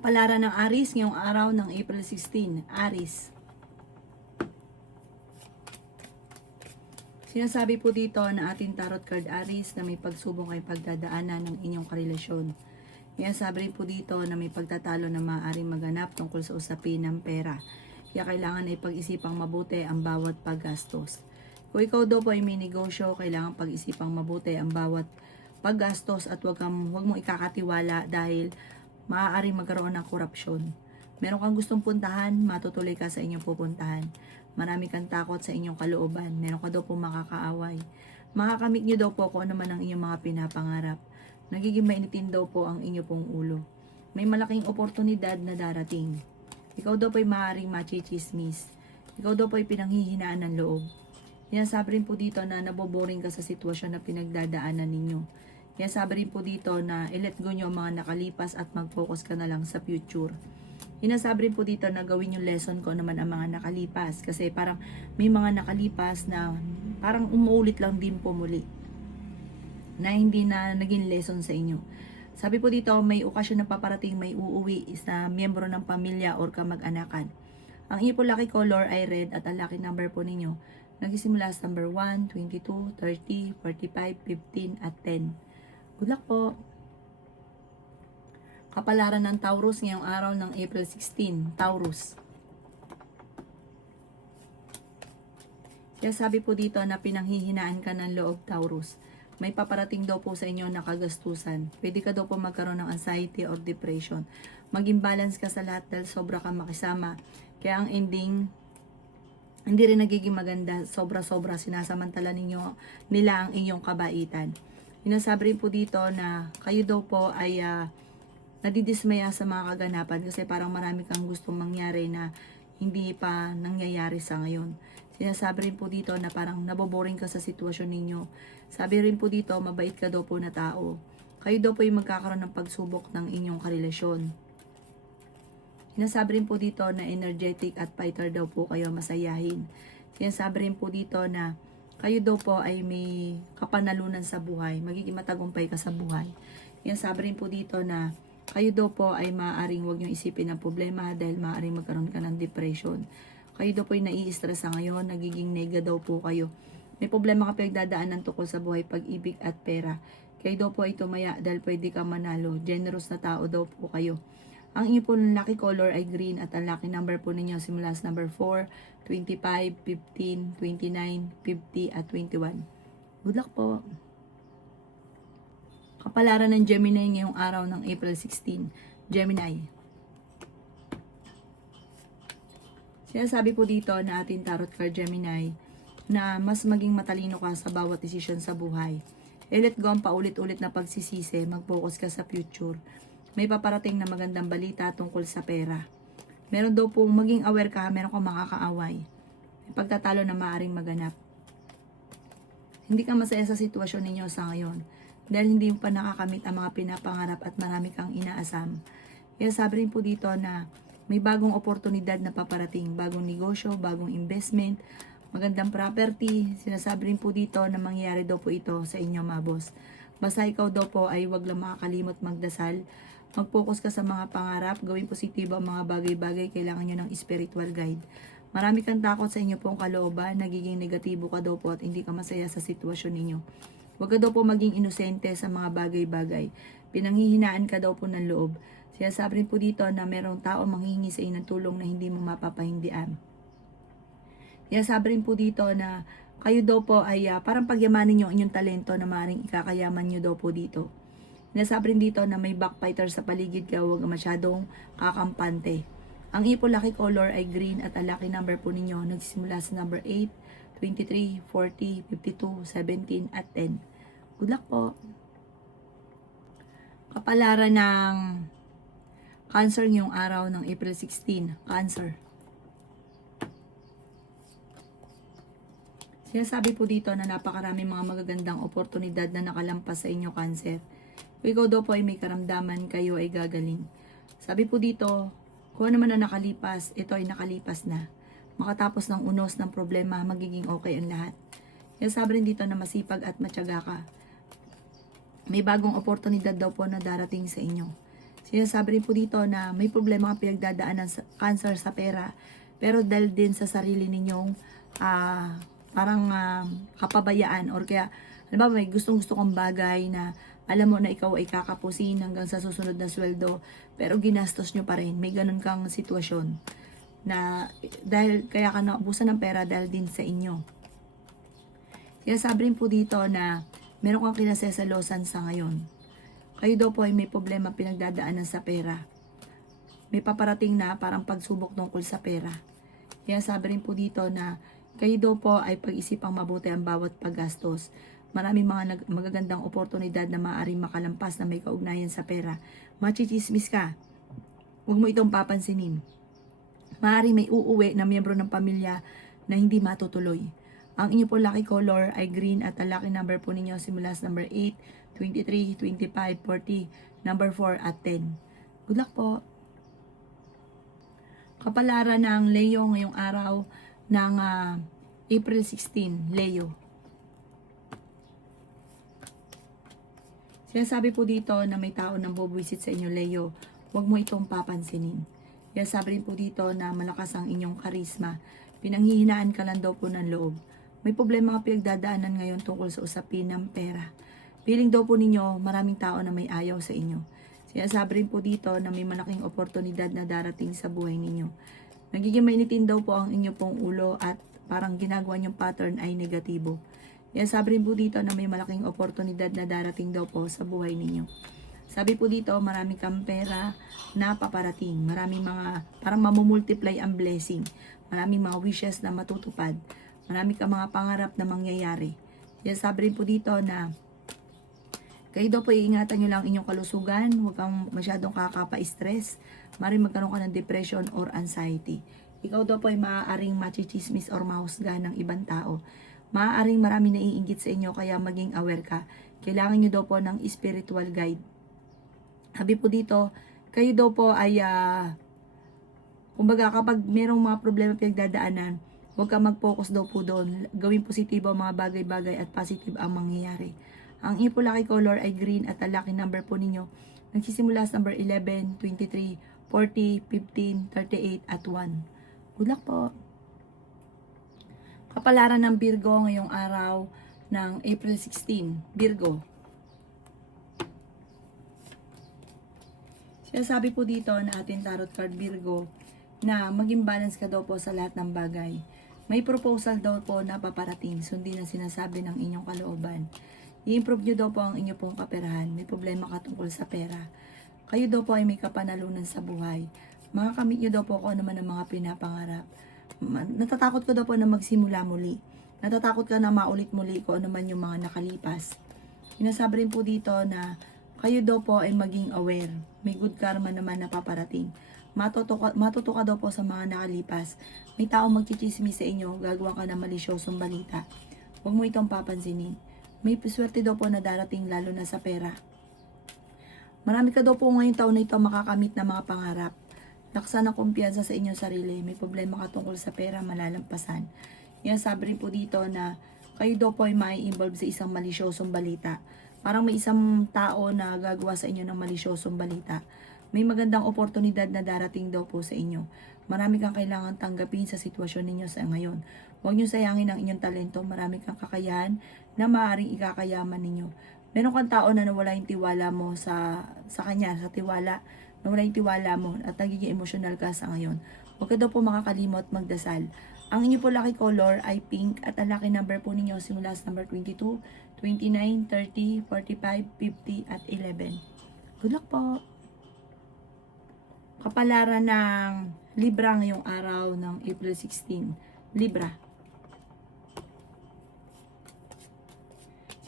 Kapalaran ng Aries ngayong araw ng April 16. Aries. Sinasabi po dito na ating tarot card Aries na may pagsubok ay pagdadaanan ng inyong karelasyon. Sinasabi rin po dito na may pagtatalo na maaaring maganap tungkol sa usapin ng pera. Kaya kailangan ay pag-isipang mabuti ang bawat paggastos. Kung ikaw daw po ay may negosyo, kailangan pag-isipang mabuti ang bawat paggastos at huwag mong ikakatiwala dahil maaaring magkaroon ng korupsyon. Meron kang gustong puntahan, matutuloy ka sa inyong pupuntahan. Marami kang takot sa inyong kalooban. Meron ka daw po makakaaway. Makakamit nyo daw po kung ano man ang inyong mga pinapangarap. Nagiging mainitin daw po ang inyo pong ulo. May malaking oportunidad na darating. Ikaw daw po ay maaaring machichismis. Ikaw daw po ay pinanghihinaan ng loob. Sinasabi rin po dito na naboboring ka sa sitwasyon na pinagdadaanan ninyo. Sinasabi rin po dito na i-let go nyo ang mga nakalipas at mag-focus ka na lang sa future. Sinasabi rin po dito na gawin yung lesson ko naman ang mga nakalipas. Kasi parang may mga nakalipas na parang umuulit lang din po muli. Na hindi na naging lesson sa inyo. Sabi po dito, may okasyon na paparating, may uuwi sa miyembro ng pamilya or kamag-anakan. Ang inyo po lucky color ay red at ang lucky number po ninyo nagsisimula sa number 1, 22, 30, 45, 15 at 10. Good luck po! Kapalaran ng Taurus ngayong araw ng April 16. Taurus. Kaya sabi po dito na pinanghihinaan ka ng loob, Taurus. May paparating daw po sa inyo na kagastusan. Pwede ka daw po magkaroon ng anxiety or depression. Maging balance ka sa lahat dahil sobra kang makisama. Kaya ang ending, hindi rin nagiging maganda. Sobra-sobra sinasamantala nila ang inyong kabaitan. Sinasabi rin po dito na kayo daw po ay nadidismaya sa mga kaganapan kasi parang marami kang gustong mangyari na hindi pa nangyayari sa ngayon. Sinasabi rin po dito na parang naboboring ka sa sitwasyon ninyo. Sabi rin po dito, mabait ka daw po na tao. Kayo daw po yung magkakaroon ng pagsubok ng inyong karelasyon. Sinasabi rin po dito na energetic at fighter daw po kayo, masayahin. Sinasabi rin po dito na kayo daw po ay may kapanalunan sa buhay. Magiging matagumpay ka sa buhay. Sinasabi rin po dito na kayo daw po ay maaaring huwag nyo isipin ng problema dahil maaaring magkaroon ka ng depression. Kayo daw po ay nai-stress sa ngayon, nagiging nega daw po kayo. May problema ka pinagdadaanan tungkol sa buhay, pag-ibig at pera. Kayo daw po ay tumaya dahil pwede ka manalo. Generous na tao daw po kayo. Ang inyo po ng lucky color ay green at ang lucky number po ninyo simula sa number 4, 25, 15, 29, 50 at 21. Good luck po! Kapalaran ng Gemini ngayong araw ng April 16. Gemini. Sinasabi po dito na ating tarot card Gemini na mas maging matalino ka sa bawat desisyon sa buhay. I-let go ang paulit-ulit na pagsisisi, mag-focus ka sa future. May paparating na magandang balita tungkol sa pera. Meron daw pong maging aware ka, meron kang makakaaway. May pagtatalo na maaaring maganap. Hindi ka masaya sa sitwasyon ninyo sa ngayon dahil hindi mo pa nakakamit ang mga pinapangarap at marami kang inaasam. Kaya sabi rin po dito na may bagong oportunidad na paparating, bagong negosyo, bagong investment, magandang property. Sinasabi rin po dito na mangyayari daw po ito sa inyo, mga boss. Basta ikaw daw po ay wag lang makakalimot magdasal. Mag-focus ka sa mga pangarap, gawin positibo ang mga bagay-bagay, kailangan nyo ng spiritual guide. Marami kang takot sa inyo pong kalooban, nagiging negatibo ka daw po at hindi ka masaya sa sitwasyon ninyo. Huwag ka daw po maging inosente sa mga bagay-bagay. Pinanghihinaan ka daw po ng loob. Sinasabi rin po dito na merong tao manghihingi sa inyo ng tulong na hindi mo mapapahindian. Sinasabi rin po dito na kayo daw po ay parang pagyamanin nyo ang inyong talento na maaaring ikakayaman nyo daw po dito. Sinasabi rin dito na may backfighter sa paligid ka, huwag masyadong kakampante. Ang iyo po lucky color ay green at ang lucky number po ninyo nagsisimula sa number 8, 23, 40, 52, 17 at 10. Good luck po! Kapalaran ng Cancer ngayong araw ng April 16. Cancer. Sinasabi po dito na napakaraming mga magagandang oportunidad na nakalampas sa inyo, Cancer. Kung ikaw daw po ay may karamdaman, kayo ay gagaling. Sabi po dito, kung ano man na nakalipas, ito ay nakalipas na. Makatapos ng unos ng problema, magiging okay ang lahat. Kaya sabi rin dito na masipag at matyaga ka. May bagong oportunidad daw po na darating sa inyo. Sinasabi rin po dito na may problema kang pinagdadaanan sa cancer sa pera, pero dahil din sa sarili ninyong parang kapabayaan, or kaya alam ba, may gustong-gusto kang bagay na alam mo na ikaw ay kakapusin hanggang sa susunod na sweldo, pero ginastos nyo pa rin. May ganun kang sitwasyon na dahil kaya ka naubusan ng pera dahil din sa inyo. Sinasabi rin po dito na meron kang kinasesalosan sa ngayon. Kayo daw po ay may problema pinagdadaanan sa pera. May paparating na parang pagsubok tungkol sa pera. Sinasabi rin po dito na kayo daw po ay pag-isipang mabuti ang bawat paggastos. Maraming mga magagandang oportunidad na maaaring makalampas na may kaugnayan sa pera. Machichismis ka. Huwag mo itong papansinin. Maaaring may uuwi na miyembro ng pamilya na hindi matutuloy. Ang inyo po lucky color ay green at ang lucky number po ninyo simula sa number 8, 23, 25, 40, number 4 at 10. Good luck po. Kapalaran ng Leo ngayong araw ng April 16, Leo. Sinasabi po dito na may tao nang bubwisit sa inyo, Leo. Huwag mo itong papansinin. Sinasabi rin po dito na malakas ang inyong karisma. Pinanghihinaan ka lang daw po ng loob. May problema ka pinagdadaanan ngayon tungkol sa usapin ng pera. Feeling daw po ninyo maraming tao na may ayaw sa inyo. Sinasabi rin po dito na may malaking oportunidad na darating sa buhay ninyo. Nagiging mainitin daw po ang inyo pong ulo at parang ginagawa niyong pattern ay negatibo. Sinasabi rin po dito na may malaking oportunidad na darating daw po sa buhay ninyo. Sabi po dito, marami kang pera na paparating. Maraming mga, parang mamumultiply ang blessing. Maraming mga wishes na matutupad. Marami kang mga pangarap na mangyayari. Sinasabi rin po dito na kayo daw po iingatan nyo lang inyong kalusugan. Huwag kang masyadong kakapa-stress. Maaaring magkaroon ka ng depression or anxiety. Ikaw daw po ay maaaring machichismis or mahusgahan ng ibang tao. Maaaring marami naiinggit sa inyo kaya maging aware ka. Kailangan nyo daw po ng spiritual guide. Sabi po dito, kayo daw po ay, kumbaga kapag merong mga problema pinagdadaanan, huwag ka mag-focus daw po doon. Gawin positibo ang mga bagay-bagay at positive ang mangyayari. Ang inyo po lucky color ay green at ang lucky number po ninyo nagsisimula sa number 11, 23, 40, 15, 38 at 1. Good luck po. Kapalaran ng Virgo ngayong araw ng April 16. Virgo. Sinasabi po dito na ating tarot card Virgo na maging balance ka daw po sa lahat ng bagay. May proposal daw po na paparating, sundin ang sinasabi ng inyong kalooban. I-improve nyo daw po ang inyong pong kaperahan. May problema ka tungkol sa pera. Kayo daw po ay may kapanalunan sa buhay. Makakamit nyo daw po kung ano man ang mga pinapangarap. Natatakot ka daw po na magsimula muli. Natatakot ka na maulit muli kung ano man yung mga nakalipas. Sinasabi rin po dito na kayo daw po ay maging aware. May good karma naman na paparating. Matuto ka daw po sa mga nakalipas. May tao magchichismis sa inyo, gagawa ka ng malisyosong balita. Huwag mo itong papansinin. May swerte daw po na darating lalo na sa pera. Marami ka daw po ngayong taon na ito makakamit na mga pangarap. Laksan ang kumpiyansa sa inyong sarili. May problema ka tungkol sa pera, malalampasan. Yan, sabi rin po dito na kayo daw po ay mai-involve sa isang malisyosong balita. Parang may isang tao na gagawa sa inyo ng malisyosong balita. May magandang oportunidad na darating daw po sa inyo. Marami kang kailangan tanggapin sa sitwasyon ninyo sa ngayon. Huwag niyo sayangin ang inyong talento. Marami kang kakayahan na maaaring ikakayaman ninyo. Meron kang tao na nawala yung tiwala mo sa kanya, sa tiwala. Nawala yung tiwala mo at nagiging emotional ka sa ngayon. Huwag ka daw po makakalimot magdasal. Ang inyo po lucky color ay pink at ang lucky number po ninyo simula sa number 22, 29, 30, 45, 50 at 11. Good luck po! Kapalaran ng Libra ngayong araw ng April 16. Libra.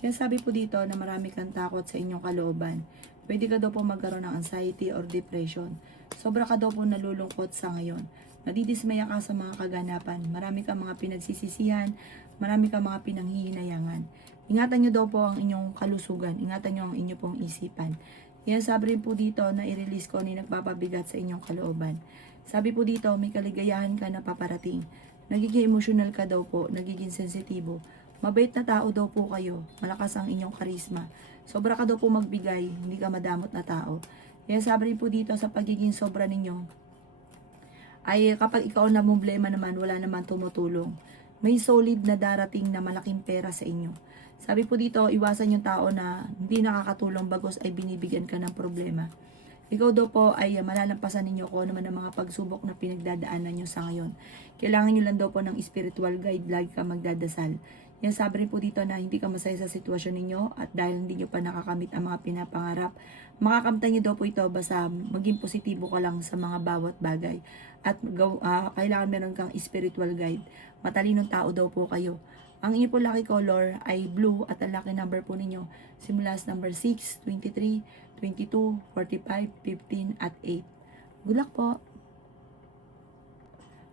Sinasabi po dito na marami kang takot sa inyong kalooban. Pwede ka daw po magkaroon ng anxiety or depression. Sobra ka daw po nalulungkot sa ngayon. Nadidismaya ka sa mga kaganapan. Marami kang mga pinagsisisihan. Marami kang mga pinanghihinayangan. Ingatan nyo daw po ang inyong kalusugan. Ingatan nyo ang inyong pong isipan. Yan, sabi rin po dito na i-release ko ni nagpapabigat sa inyong kalooban. Sabi po dito, may kaligayahan ka na paparating. Nagiging emotional ka daw po, nagiging sensitibo. Mabait na tao daw po kayo, malakas ang inyong karisma. Sobra ka daw po magbigay, hindi ka madamot na tao. Yan sabi rin po dito sa pagiging sobra ninyo, ay kapag ikaw na problema naman, wala naman tumutulong. May solid na darating na malaking pera sa inyo. Sabi po dito, iwasan yung tao na hindi nakakatulong bagos ay binibigyan ka ng problema. Ikaw daw po ay malalampasan ninyo kung ano man ang mga pagsubok na pinagdadaanan nyo sa ngayon. Kailangan nyo lang daw po ng spiritual guide, lagi ka magdadasal. Yan sabi rin po dito na hindi ka masaya sa sitwasyon ninyo at dahil hindi nyo pa nakakamit ang mga pinapangarap, makakamtan nyo daw po ito basta maging positibo ka lang sa mga bawat bagay. At kailangan meron kang spiritual guide. Matalinong tao daw po kayo. Ang inyo po lucky color ay blue at ang lucky number po ninyo simula sa number 6, 23, 22, 45, 15 at 8. Good luck po!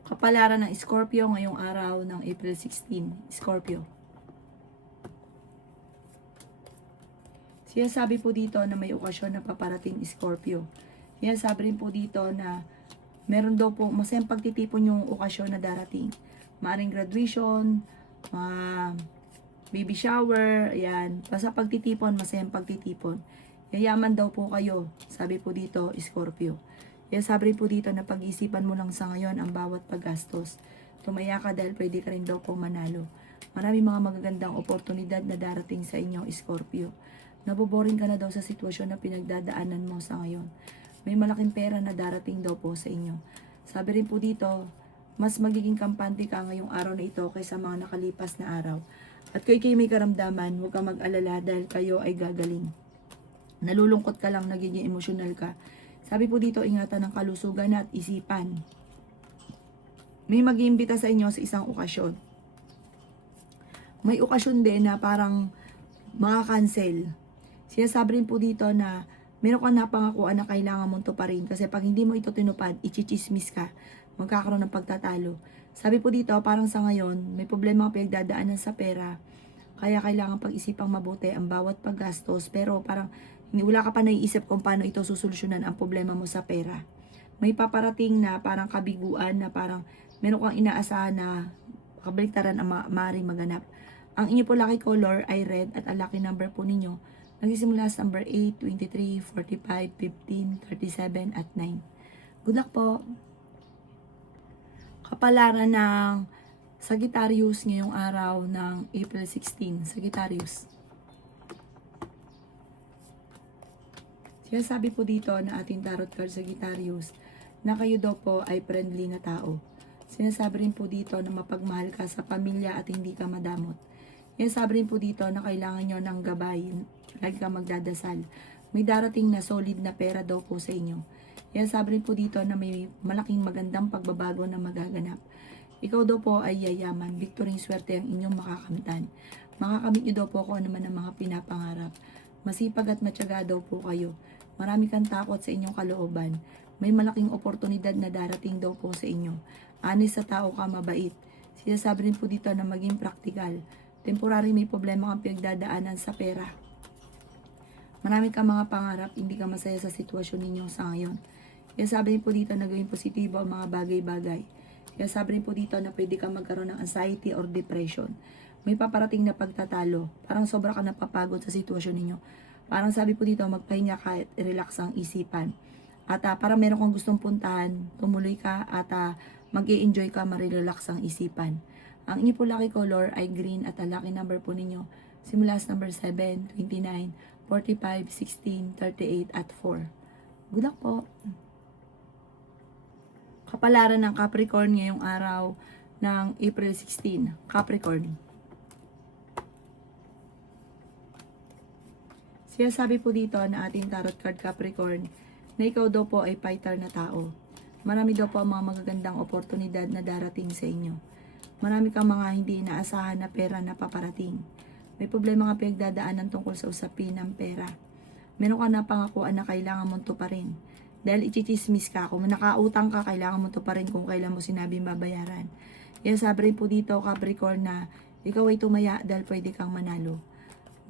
Kapalaran ng Scorpio ngayong araw ng April 16. Scorpio. Siya sabi po dito na may okasyon na paparating Scorpio. Siya sabi rin po dito na meron daw po masayang pagtitipon yung okasyon na darating. Maaring graduation, baby shower, ayan. Basta pagtitipon, masayang pagtitipon. Yayaman daw po kayo, sabi po dito, Scorpio. Kaya sabi po dito na pag-isipan mo lang sa ngayon ang bawat paggastos. Tumaya ka dahil pwede ka rin daw pong manalo. Marami mga magagandang oportunidad na darating sa inyo, Scorpio. Naboboring ka na daw sa sitwasyon na pinagdadaanan mo sa ngayon. May malaking pera na darating daw po sa inyo. Sabi rin po dito, mas magiging kampante ka ngayong araw na ito kaysa mga nakalipas na araw. At kung kayo may karamdaman, huwag kang mag-alala dahil kayo ay gagaling. Nalulungkot ka lang, nagiging emosyonal ka. Sabi po dito, ingatan ng kalusugan at isipan. May mag-iimbita sa inyo sa isang okasyon. May okasyon din na parang maka-cancel. Sinasabi rin po dito na meron kang napangakuan na kailangan mong tuparin kasi pag hindi mo ito tinupad, ichichismis ka, magkakaroon ng pagtatalo. Sabi po dito, parang sa ngayon, may problema ang pinagdadaanan sa pera, kaya kailangan pag-isipang mabuti ang bawat paggastos, pero parang wala ka pa naiisip kung paano ito susolusyonan ang problema mo sa pera. May paparating na parang kabiguan na parang meron kang inaasahan na kabaliktaran ang maaaring maganap. Ang inyo po lucky color ay red at ang lucky number po ninyo nagsisimula sa number 8, 23, 45, 15, 37 at 9. Good luck po! Kapalaran ng Sagittarius ngayong araw ng April 16. Sagittarius. Sinasabi po dito na ating tarot card Sagittarius na kayo daw po ay friendly na tao. Sinasabi rin po dito na mapagmahal ka sa pamilya at hindi ka madamot. Sinasabi rin po dito na kailangan nyo ng gabay, lagi ka magdadasal. May darating na solid na pera daw po sa inyo. Sinasabi rin po dito na may malaking magandang pagbabago na magaganap. Ikaw daw po ay yayaman, victory swerte ang inyong makakamtan. Makakamit nyo daw po kung ano man ang mga pinapangarap. Masipag at matyaga daw po kayo. Marami kang takot sa inyong kalooban. May malaking oportunidad na darating daw po sa inyo. Honest sa tao ka, mabait. Sinasabi rin po dito na maging praktikal. Temporary may problema kang pinagdadaanan sa pera. Marami kang mga pangarap, hindi ka masaya sa sitwasyon ninyo sa ngayon. Kaya sabi rin po dito na gawin positibo ang mga bagay-bagay. Kaya sabi rin po dito na pwede kang magkaroon ng anxiety or depression. May paparating na pagtatalo. Parang sobra ka napapagod sa sitwasyon ninyo. Parang sabi po dito, magpahinga ka at relax ang isipan. At parang meron kang gustong puntahan, tumuloy ka at mag-i-enjoy ka, marirelax ang isipan. Ang inyo po lucky color ay green at ang lucky number po ninyo simula sa number 7, 29, 45, 16, 38 at 4. Good luck po! Kapalaran ng Capricorn ngayong araw ng April 16. Capricorn. Siya sabi po dito na ating tarot card Capricorn na ikaw daw po ay fighter na tao. Marami daw po ang mga magagandang oportunidad na darating sa inyo. Marami kang mga hindi inaasahan na pera na paparating. May problema ka pinagdadaanan tungkol sa usapin ng pera. Meron ka na pangakuan na kailangan mong tuparin. Dahil ichichismis ka, kung nakautang ka, kailangan mong tuparin kung kailan mo sinabi mabayaran. Kaya sabi rin po dito, Capricorn, na ikaw ay tumaya dahil pwede kang manalo.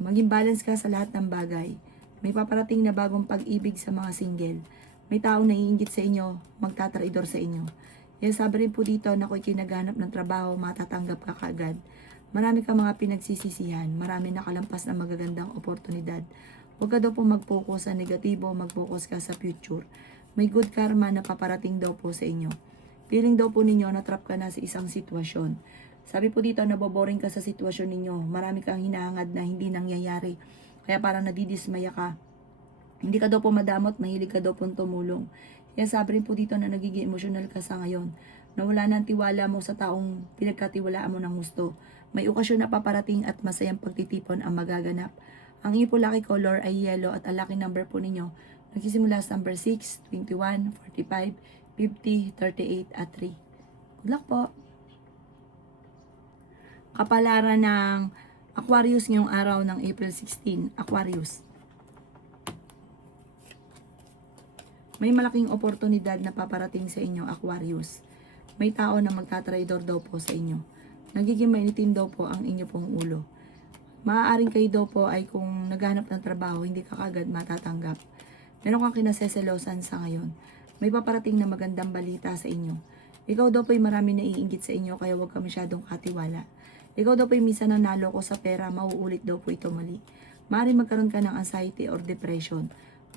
Maging balance ka sa lahat ng bagay. May paparating na bagong pag-ibig sa mga single. May tao na iinggit sa inyo, magtatraidor sa inyo. Kaya sabi rin po dito na kung naghanap ng trabaho, matatanggap ka kaagad. Marami kang mga pinagsisisihan, marami nakalampas na magagandang oportunidad. Huwag ka daw po mag-focus sa negatibo, mag-focus ka sa future. May good karma na paparating daw po sa inyo. Feeling daw po ninyo na trap ka na sa isang sitwasyon. Sabi po dito, naboboring ka sa sitwasyon ninyo. Marami kang hinahangad na hindi nangyayari. Kaya parang nadidismaya ka. Hindi ka daw po madamot, mahilig ka daw po tumulong. Kaya sabi rin po dito na nagiging emotional ka sa ngayon. Nawala na ang tiwala mo sa taong pinagkatiwalaan mo ng gusto. May okasyon na paparating at masayang pagtitipon ang magaganap. Ang inyo po lucky color ay yellow at ang lucky number po ninyo nagsisimula sa number 6, 21, 45, 50, 38 at 3. Good luck po! Kapalaran ng Aquarius ngayong araw ng April 16, Aquarius. May malaking oportunidad na paparating sa inyo, Aquarius. May tao na magtatraidor daw po sa inyo. Nagiging mainitin daw po ang inyo pong ulo. Maaaring kayo daw po ay kung naghanap ng trabaho, hindi ka kagad matatanggap. Meron kang kinaseselosan sa ngayon. May paparating na magandang balita sa inyo. Ikaw daw po ay marami naiinggit sa inyo kaya huwag ka masyadong katiwala. Ikaw daw po ay minsan nanalo ko sa pera, mauulit daw po ito mali. Maaaring magkaroon ka ng anxiety or depression.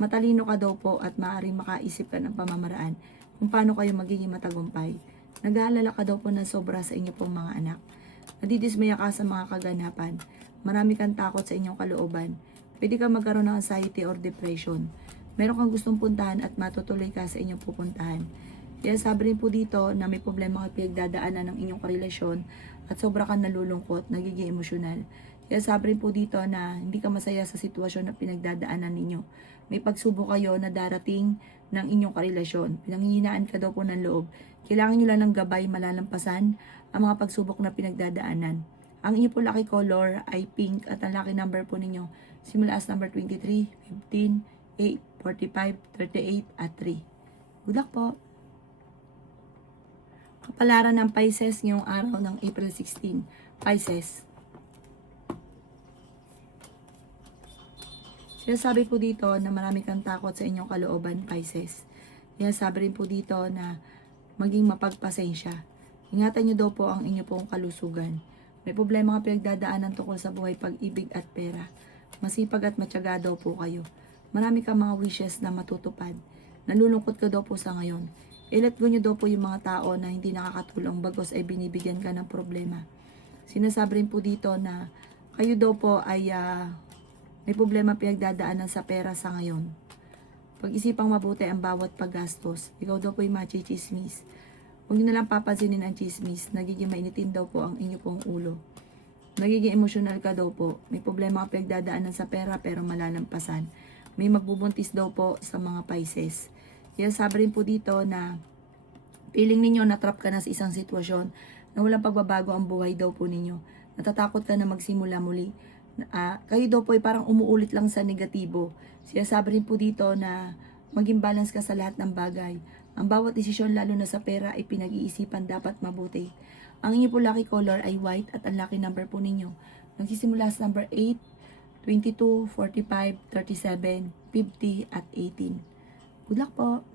Matalino ka daw po at maaaring makaisip ka ng pamamaraan kung paano kayo magiging matagumpay. Nag-aalala ka daw po ng sobra sa inyo pong mga anak. Nadidismaya ka sa mga kaganapan. Marami kang takot sa inyong kalooban. Pwede kang magkaroon ng anxiety or depression. Meron kang gustong puntahan at matutuloy ka sa inyong pupuntahan. Kaya sabi rin po dito na may problema kayo pinagdadaanan ng inyong karelasyon at sobra kang nalulungkot, nagiging emosyonal. Kaya sabi rin po dito na hindi ka masaya sa sitwasyon na pinagdadaanan ninyo. May pagsubok kayo na darating ng inyong karelasyon. Pinanghihinaan ka daw po ng loob. Kailangan nyo lang ng gabay malalampasan ang mga pagsubok na pinagdadaanan. Ang inyo po lucky color ay pink at ang lucky number po ninyo simula as number 23, 15, 8, 45, 38 at 3. Good luck po! Kapalaran ng Pisces ngayong araw ng April 16. Pisces. Sinasabi po dito na marami kang takot sa inyong kalooban, Pisces. Sinasabi rin po dito na maging mapagpasensya. Ingatan nyo daw po ang inyo pong kalusugan. May problema ka pinagdadaanan tungkol sa buhay, pag-ibig at pera. Masipag at matyaga daw po kayo. Marami kang mga wishes na matutupad. Nalulungkot ka daw po sa ngayon. I-let go nyo daw po yung mga tao na hindi nakakatulong bagos ay binibigyan ka ng problema. Sinasabi rin po dito na kayo daw po ay may problema pinagdadaanan sa pera sa ngayon. Pag-isipang mabuti ang bawat paggastos. Ikaw daw po ay machichismis. Huwag nyo na lang papansinin ang chismis. Nagiging mainitin daw po ang inyo pong ulo. Nagiging emosyonal ka daw po. May problema ka pinagdadaanan sa pera pero malalampasan. May magbubuntis daw po sa mga Pisces. Kaya sabi rin po dito na feeling ninyo na trap ka na sa isang sitwasyon na walang pagbabago ang buhay daw po ninyo. Natatakot ka na magsimula muli. Kayo daw po ay parang umuulit lang sa negatibo. Kaya sabi rin po dito na maging balance ka sa lahat ng bagay. Ang bawat desisyon lalo na sa pera ay pinag-iisipan dapat mabuti. Ang inyo po lucky color ay white at ang lucky number po ninyo nagsisimula sa number 8, 22, 45, 37, 50 at 18. Good luck po!